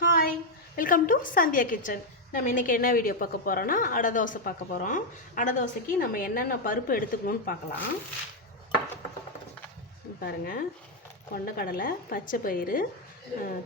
Hi welcome to Sandhya kitchen நம்ம இன்றைக்கி என்ன வீடியோ பார்க்க போகிறோன்னா அடை தோசை பார்க்க போகிறோம் அடை தோசைக்கு நம்ம என்னென்ன பருப்பு எடுத்துக்கணும்னு பார்க்கலாம். பாருங்கள் பாருங்க. கொண்டக்கடலை பச்சை பயிறு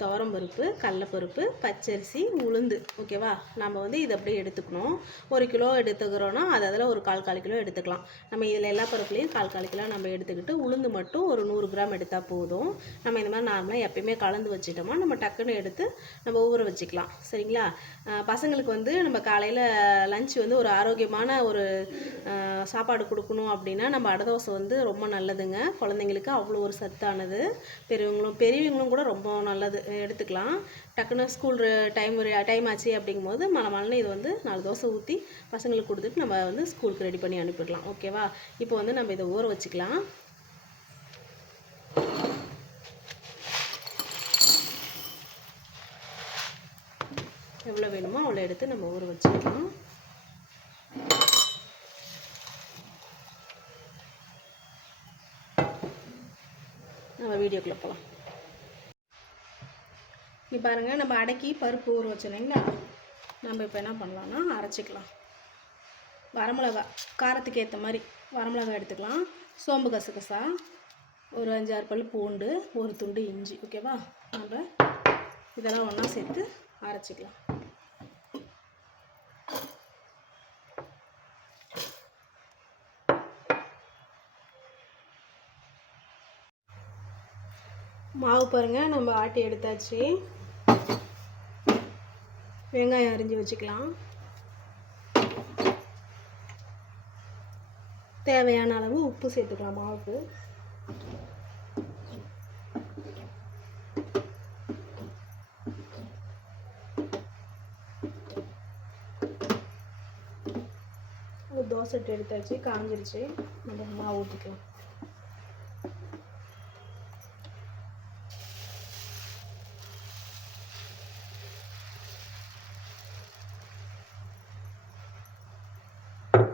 துவரம்பருப்பு கடலப்பருப்பு பச்சரிசி உளுந்து. ஓகேவா? நம்ம வந்து இதை அப்படியே எடுத்துக்கணும். ஒரு கிலோ எடுத்துக்கிறோன்னா அது அதில் ஒரு கால் கால் கிலோ எடுத்துக்கலாம். நம்ம இதில் எல்லா பருப்புலையும் கால் கால் கிலோ நம்ம எடுத்துக்கிட்டு உளுந்து மட்டும் ஒரு நூறு கிராம் எடுத்தால் போதும். நம்ம இந்த மாதிரி நார்மலாக எப்பயுமே கலந்து வச்சுட்டோமா நம்ம டக்குன்னு எடுத்து நம்ம ஊற வச்சுக்கலாம். சரிங்களா? பசங்களுக்கு வந்து நம்ம காலையில் லஞ்ச் வந்து ஒரு ஆரோக்கியமான ஒரு சாப்பாடு கொடுக்கணும் அப்படின்னா நம்ம அடை தோசை வந்து ரொம்ப நல்லதுங்க. குழந்தைங்களுக்கு அவ்வளோ ஒரு சத்தானது. பெரியவங்களும் பெரியவங்களும் கூட ரொம்ப நல்லது. எடுத்துக்கலாம். டக்குன்னு ஸ்கூல் டைம் டைம் ஆச்சு அப்படிங்கும்போது மலை மலைன்னு இது வந்து நாலு தோசை ஊற்றி பசங்களுக்கு கொடுத்துட்டு நம்ம வந்து ஸ்கூலுக்கு ரெடி பண்ணி அனுப்பிடலாம். ஓகேவா இப்போ வந்து நம்ம இதை ஊற வச்சுக்கலாம். எவ்வளோ வேணுமோ அவ்வளோ எடுத்து நம்ம ஊற வச்சுக்கலாம். நம்ம வீடியோக்குள்ளே போகலாம் நீ பாருங்கள் நம்ம அடக்கி பருப்பு ஊற வச்சோன்னீங்களா நம்ம இப்போ என்ன பண்ணலாம்னா அரைச்சிக்கலாம். வரமிளகா காரத்துக்கு ஏற்ற மாதிரி வரமிளகா எடுத்துக்கலாம். சோம்பு கசகசா ஒரு அஞ்சாறு பல் பூண்டு ஒரு துண்டு இஞ்சி ஓகேவா நம்ம இதெல்லாம் ஒன்றா சேர்த்து அரைச்சிக்கலாம். மாவு பாருங்கள் நம்ம ஆட்டி எடுத்தாச்சு. வெங்காயம் அரிஞ்சு வச்சுக்கலாம். தேவையான அளவு உப்பு சேர்த்துக்கலாம் மாவுக்கு. தோசை எடுத்தாச்சு காஞ்சிருச்சு. நம்ம மாவு ஊற்றிக்கலாம்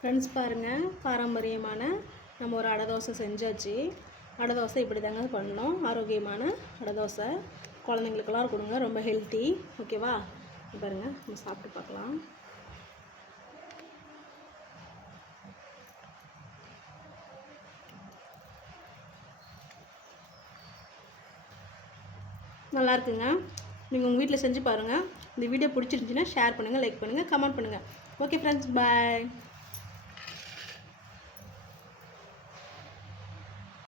ஃப்ரெண்ட்ஸ் பாருங்கள் பாரம்பரியமான நம்ம ஒரு அடை தோசை செஞ்சாச்சு. அடை தோசை இப்படி தாங்க பண்ணோம் ஆரோக்கியமான அடை தோசை. குழந்தைங்களுக்கெல்லாம் கொடுங்க ரொம்ப ஹெல்த்தி ஓகேவா பாருங்கள் நம்ம சாப்பிட்டு பார்க்கலாம். நல்லா இருக்குங்க. நீங்கள் உங்கள் வீட்டில் செஞ்சு பாருங்கள் இந்த வீடியோ பிடிச்சிருந்துச்சின்னா ஷேர் பண்ணுங்கள் லைக் பண்ணுங்கள் கமெண்ட் பண்ணுங்கள் ஓகே ஃப்ரெண்ட்ஸ் பாய்